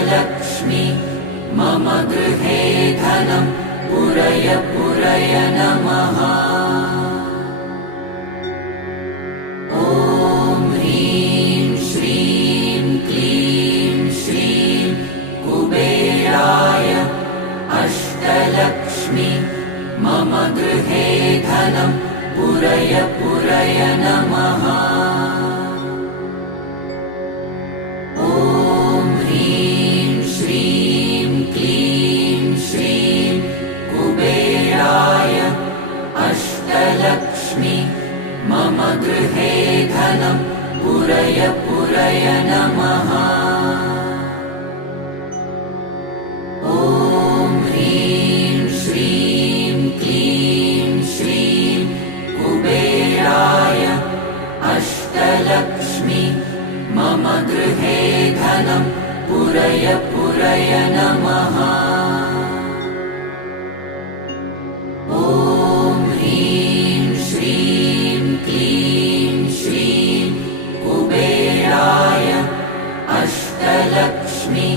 अष्टलक्ष्मी मम गृहे धनं पुरय पुरय नमः। ॐ ह्रीं श्रीं क्लीं श्रीं कुबेराय अष्टलक्ष्मी मम गृहे धनं पुरय पुरय नमः। ॐ ह्रीं श्रीं क्लीं श्रीं कुबेराय अष्टलक्ष्मी मम गृहे धनं पुरय पुरय नमः। ॐ ह्रीं श्रीं क्लीं श्रीं कुबेराय अष्टलक्ष्मी मम गृहे धनं पुरय पुरय नमः। ॐ ह्रीं श्रीं क्लीं श्रीं कुबेराय अष्टलक्ष्मी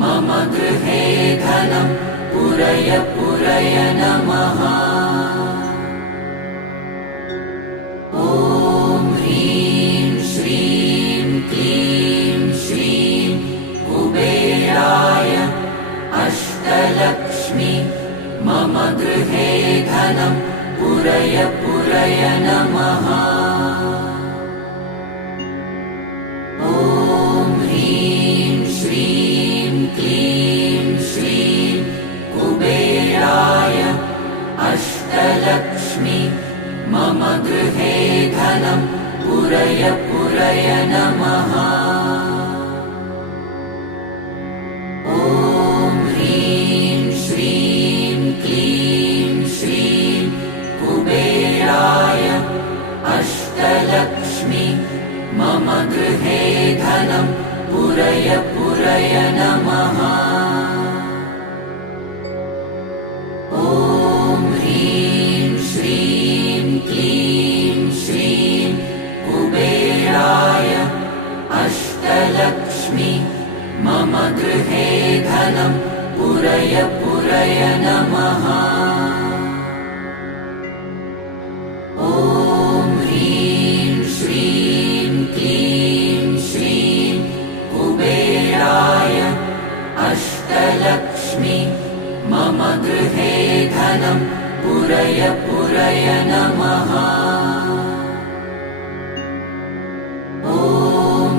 मम गृहे धनं पुरय पुरय नमः। ॐ ह्रीं श्रीं क्लीं श्रीं कुबेराय अष्टलक्ष्मी मम गृहे धनं पुरय पुरय नमः। ॐ ह्रीं श्रीं क्लीं श्रीं कुबेराय अष्टलक्ष्मी मम गृहे धनं पुरय पुरय नमः। ॐ ह्रीं श्रीं क्लीं श्रीं कुबेराय अष्टलक्ष्मी मम गृहे धनं पुरय पुरय नमः। ॐ ह्रीं श्रीं क्लीं श्रीं कुबेराय अष्टलक्ष्मी मम गृहे धनं पुरय पुरय नमः। ॐ ह्रीं श्रीं क्लीं श्रीं कुबेराय अष्टलक्ष्मी मम गृहे धनं पुरय पुरय नमः। ॐ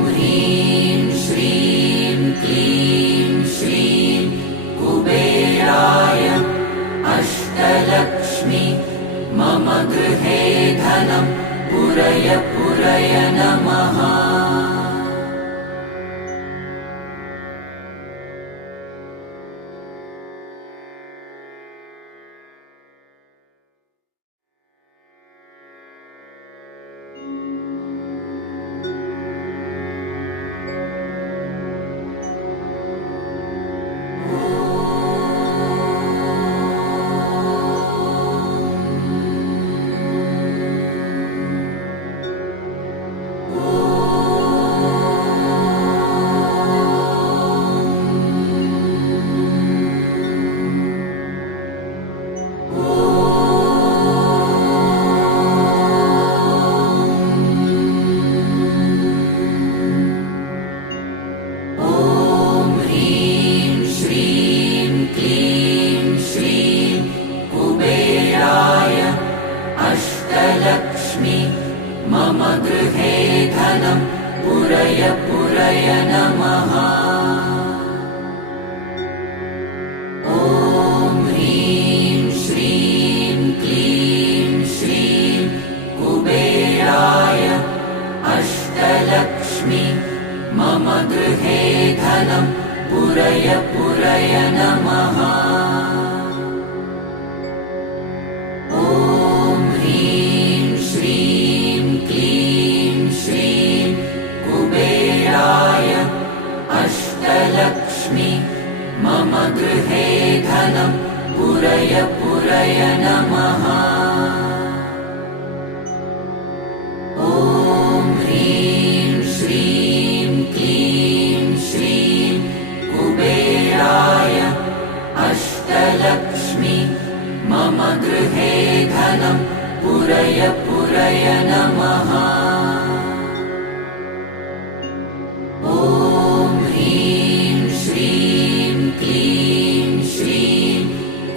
ह्रीं श्रीं क्लीं श्रीं कुबेराय अष्टलक्ष्मी मम गृहे धनं पुरय पुरय नमः। मम गृहे धनं पुरय पुरय नमः। ॐ ह्रीं श्रीं क्लीं श्रीं कुबेराय अष्टलक्ष्मी मम गृहे धनं पुरय पुरय नमः। ॐ ह्रीं श्रीं क्लीं श्रीं कुबेराय अष्टलक्ष्मी मम गृहे धनं पुरय पुरय नमः। ॐ ह्रीं श्रीं क्लीं श्रीं धनं पुरय पुरय नमः। ॐ ह्रीं श्रीं क्लीं श्रीं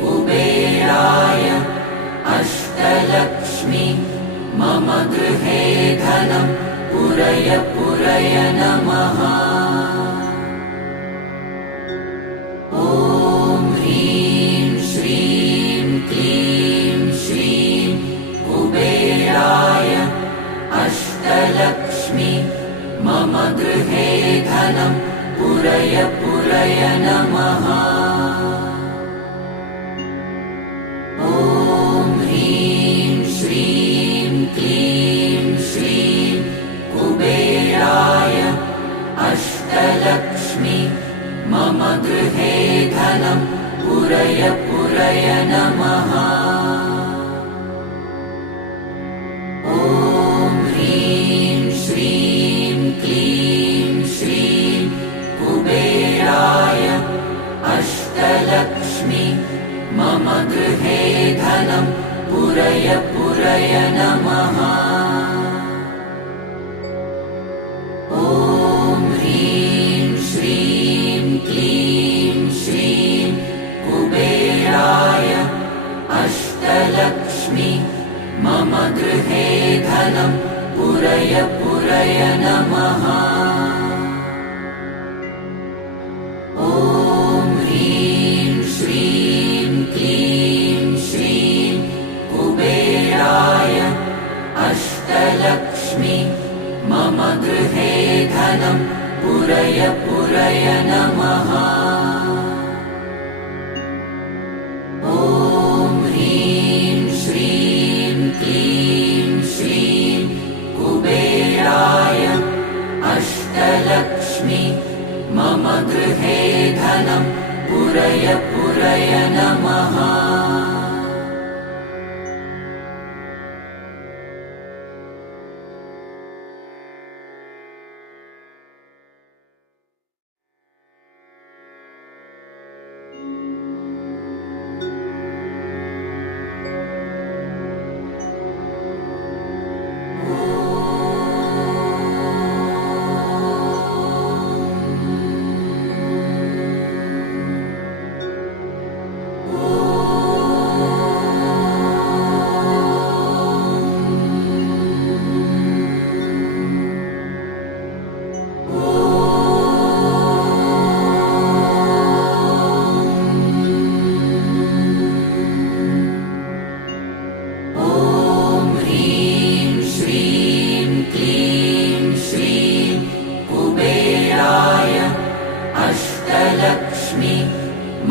कुबेराय अष्टलक्ष्मी मम गृहे धनं पुरय पुरय नमः। ॐ ह्रीं श्रीं क्लीं श्रीं कुबेराय अष्टलक्ष्मी मम गृहे धनं पुरय पुरय नमः। ॐ ह्रीं श्रीं क्लीं श्रीं कुबेराय अष्टलक्ष्मी मम गृहे धनं पुरय पुरय नमः। ॐ ह्रीं श्रीं क्लीं श्रीं कुबेराय अष्टलक्ष्मी मम गृहे धनं पुरय पुरय नमः। ॐ ह्रीं श्रीं क्लीं श्रीं कुबेराय अष्टलक्ष्मी मम गृहे धनं पुरय पुरय नमः। ॐ ह्रीं श्रीं क्लीं श्रीं कुबेराय अष्टलक्ष्मी मम गृहे धनं पुरय पुरय नमः। ॐ ह्रीं श्रीं क्लीं श्रीं कुबेराय अष्टलक्ष्मी मम गृहे धनं पुरय पुरय नमः।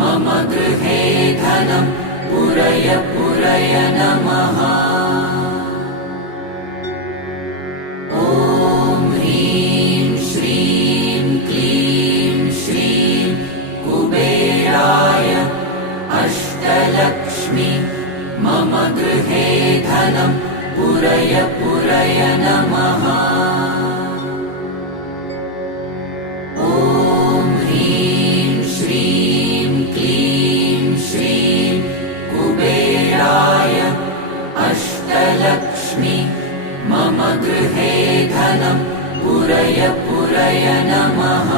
मम गृहे धनं पुरय पुरय नमः। ॐ ह्रीं श्रीं क्लीं श्रीं कुबेराय अष्टलक्ष्मी मम गृहे धनं पुरय पुरय नमः। ॐ ह्रीं श्रीं क्लीं श्रीं कुबेराय अष्टलक्ष्मी मम गृहे धनं पुरय पुरय नमः।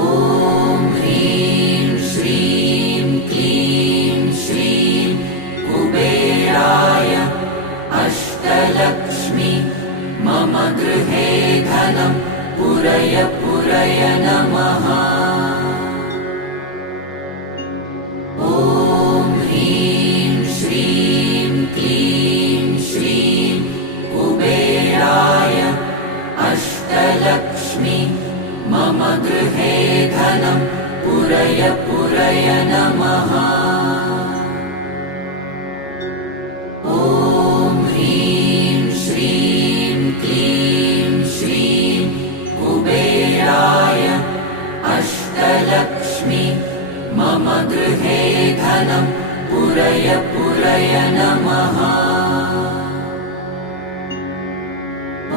ॐ ह्रीं श्रीं क्लीं श्रीं कुबेराय अष्टलक्ष्मी मम गृहे धनं पुरय पुरय नमः। ॐ ह्रीं श्रीं क्लीं श्रीं कुबेराय अष्टलक्ष्मी मम गृहे धनं पुरय पुरय नमः। ॐ ह्रीं श्रीं क्लीं श्रीं कुबेराय अष्टलक्ष्मी मम गृहे धनं पुरय पुरय नमः।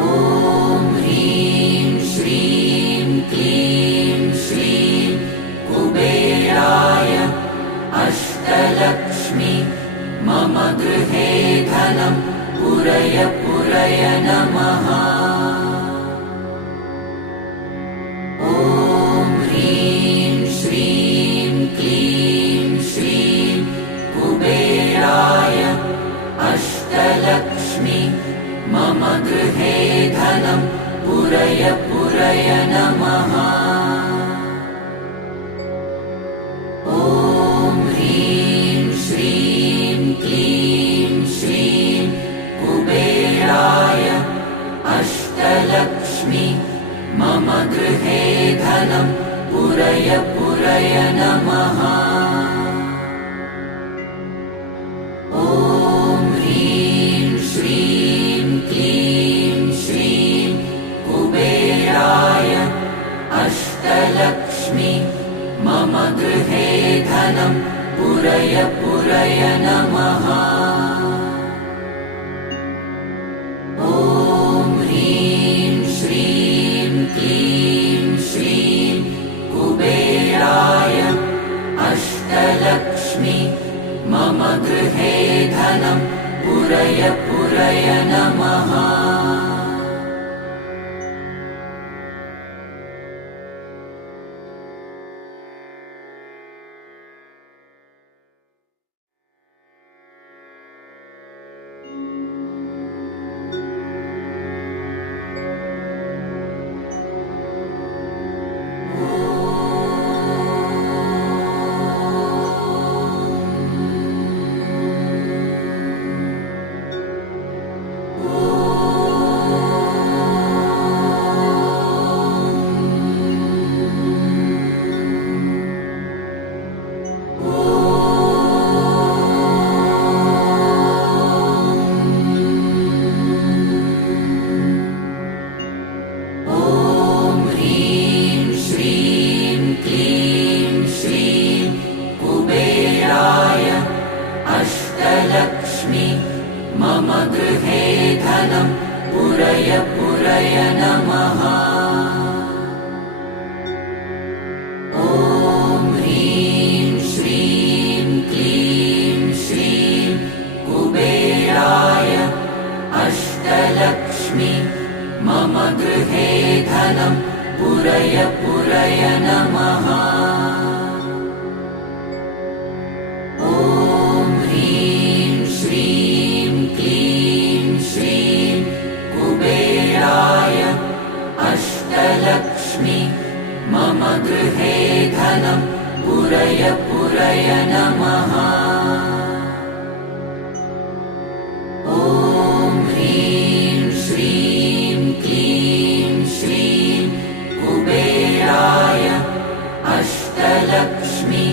ॐ ह्रीं श्रीं क्लीं श्रीं कुबेराय अष्टलक्ष्मी पुरय पुरय नमः। ॐ ह्रीं श्रीं क्लीं श्रीं कुबेराय अष्टलक्ष्मी मम गृहे धनं पुरय पुरय नमः। ॐ ह्रीं श्रीं क्लीं श्रीं कुबेराय अष्टलक्ष्मी मम गृहे धनं पुरय पुरय नमः। ॐ ह्रीं श्रीं क्लीं श्रीं कुबेराय अष्टलक्ष्मी मम गृहे धनं पुरय पुरय नमः। अष्टलक्ष्मी मम गृहे धनं पुरय पुरय नमः। ॐ ह्रीं श्रीं क्लीं श्रीं कुबेराय अष्टलक्ष्मी मम गृहे धनं पुरय पुरय नमः। अष्टलक्ष्मी मम गृहे धनं पुरय पुरय नमः। ॐ ह्रीं श्रीं क्लीं श्रीं कुबेराय अष्टलक्ष्मी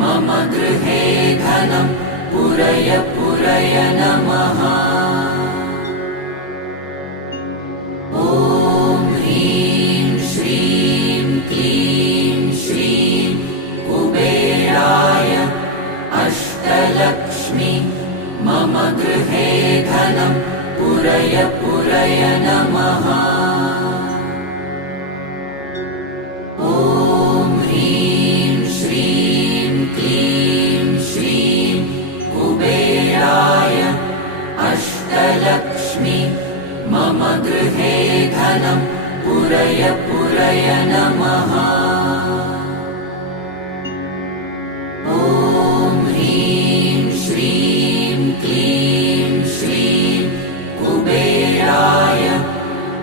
मम गृहे धनं पुरय पुरय नमः। अष्टलक्ष्मी मम गृहे धनं पुरय पुरय नमः। ॐ ह्रीं श्रीं क्लीं श्रीं कुबेराय अष्टलक्ष्मी मम गृहे धनं पुरय पुरय नमः।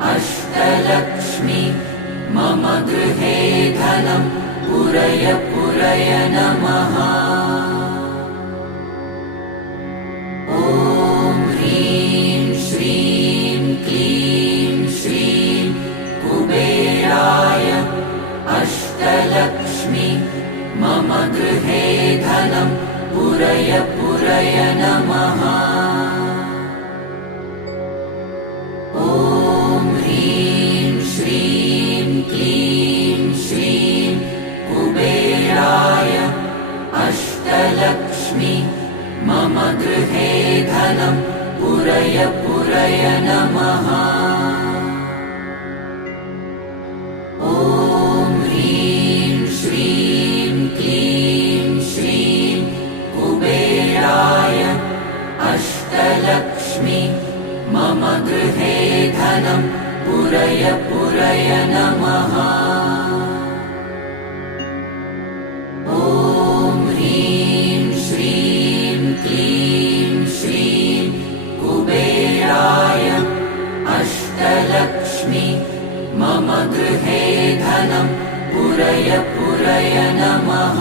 अष्टलक्ष्मी मम गृहे धनं पुरय पुरय नमः। ॐ ह्रीं श्रीं क्लीं श्रीं कुबेराय अष्टलक्ष्मी मम गृहे धनं पुरय पुरय नमः। अष्टलक्ष्मी मम गृहे धनं पुरय पुरय नमः। ॐ ह्रीं श्रीं क्लीं श्रीं कुबेराय अष्टलक्ष्मी मम गृहे धनं पुरय पुरय नमः। मम गृहे धनं पुरय पुरय नमः।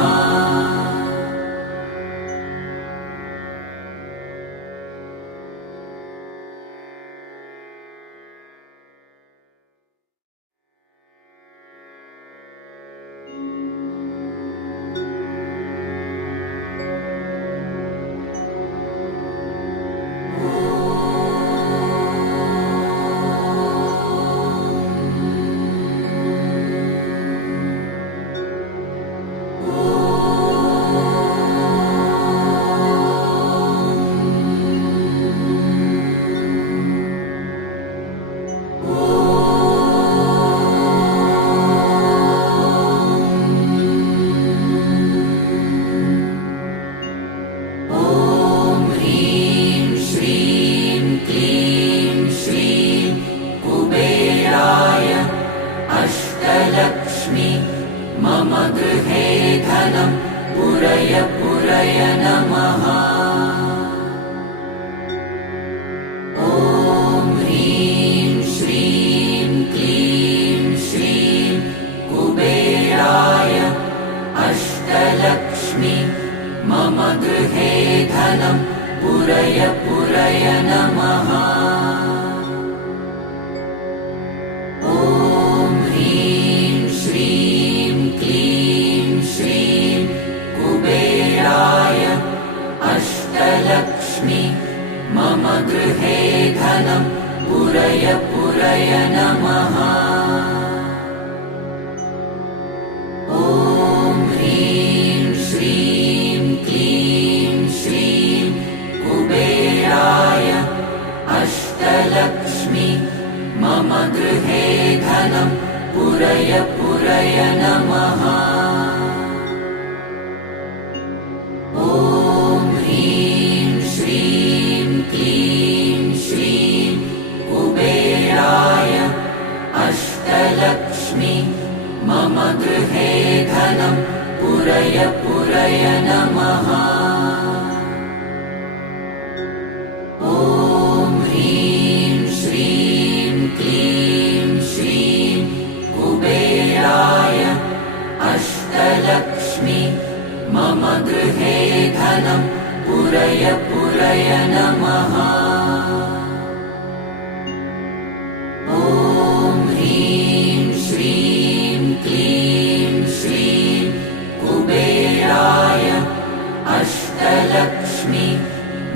लक्ष्मी मम गृहे धनं पुरय पुरय नमः। ॐ ह्रीं श्रीं क्लीं श्रीं कुबेराय अष्टलक्ष्मी मम गृहे धनं पुरय पुरय नमः। लक्ष्मी मम गृहे धनं पुरय पुरय नमः। ॐ ह्रीं श्रीं क्लीं श्रीं कुबेराय अष्टलक्ष्मी मम गृहे धनं पुरय पुरय नमः। लक्ष्मी मम गृहे धनं पुरय पुरय नमः। ॐ ह्रीं श्रीं क्लीं श्रीं कुबेराय अष्टलक्ष्मी मम गृहे धनं पुरय पुरय नमः। लक्ष्मी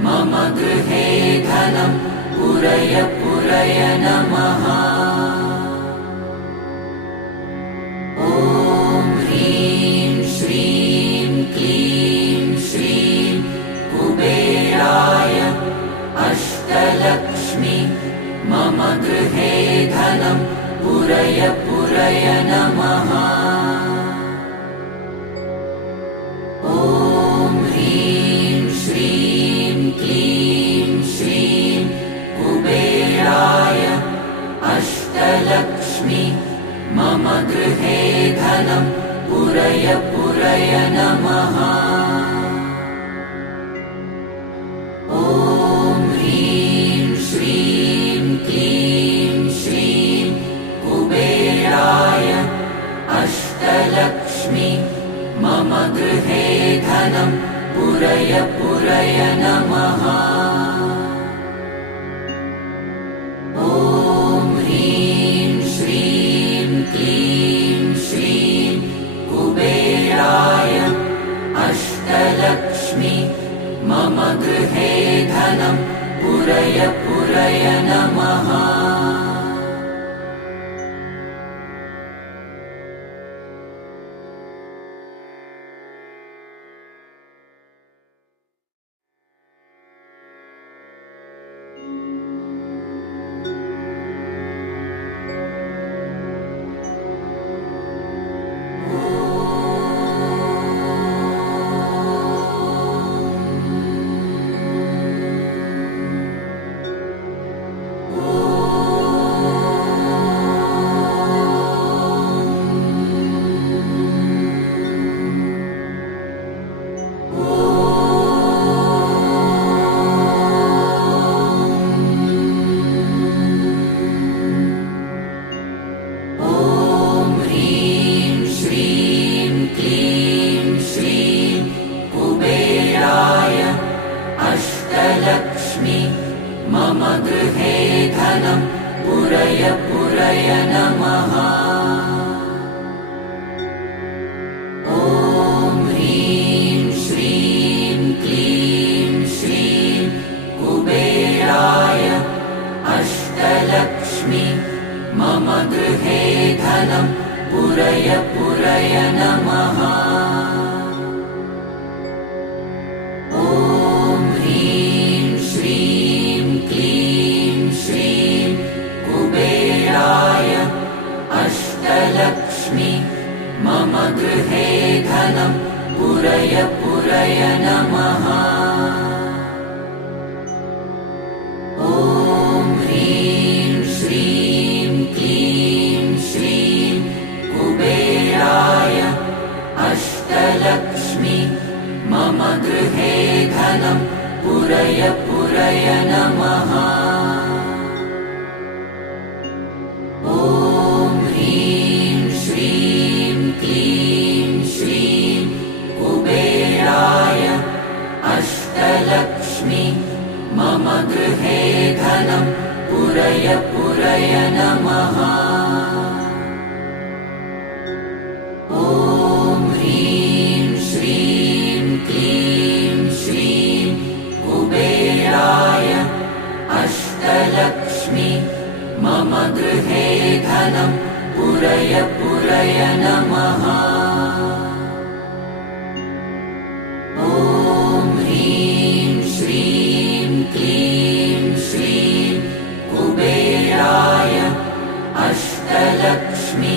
मम गृहे धनं पुरय पुरय नमः। ॐ ह्रीं श्रीं क्लीं श्रीं कुबेराय अष्टलक्ष्मी मम गृहे धनं पुरय पुरय नमः। लक्ष्मी मम गृहे धनं पुरय पुरय नमः। ॐ ह्रीं श्रीं क्लीं श्रीं कुबेराय अष्टलक्ष्मी मम गृहे धनं पुरय पुरय नमः। लक्ष्मी मम गृहे धनं पुरय पुरय नमः। Oh धनं पुरय पुरय नमः। ॐ ह्रीं श्रीं क्लीं श्रीं कुबेराय अष्टलक्ष्मी मम गृहे धनं पुरय पुरय नमः। ॐ ह्रीं श्रीं क्लीं श्रीं कुबेराय अष्टलक्ष्मी मम गृहे धनं पुरय पुरय नमः। ॐ ह्रीं श्रीं क्लीं श्रीं कुबेराय अष्टलक्ष्मी मम गृहे धनं पुरय पुरय नमः। ॐ ह्रीं श्रीं क्लीं श्रीं कुबेराय अष्टलक्ष्मी मम गृहे धनं पुरय पुरय नमः। ॐ ह्रीं श्रीं क्लीं श्रीं कुबेराय अष्टलक्ष्मी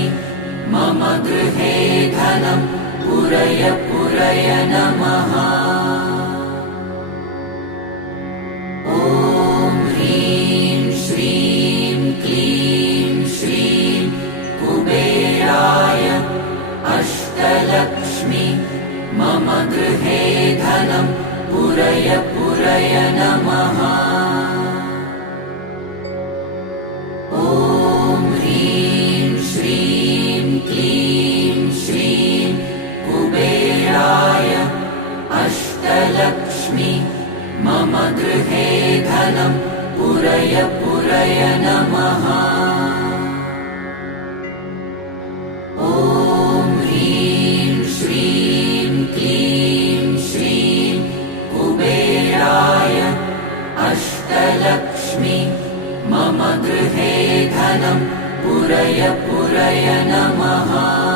मम गृहे धनं पुरय पुरय नमः। ॐ ह्रीं श्रीं क्लीं श्रीं कुबेराय अष्टलक्ष्मी मम गृहे धनं पुरय पुरय नमः। ॐ ह्रीं श्रीं क्लीं श्रीं कुबेराय अष्टलक्ष्मी मम गृहे धनं पुरय पुरय नमः। ॐ ह्रीं श्रीं क्लीं श्रीं कुबेराय अष्टलक्ष्मी मम गृहे धनं पुरय पुरय नमः।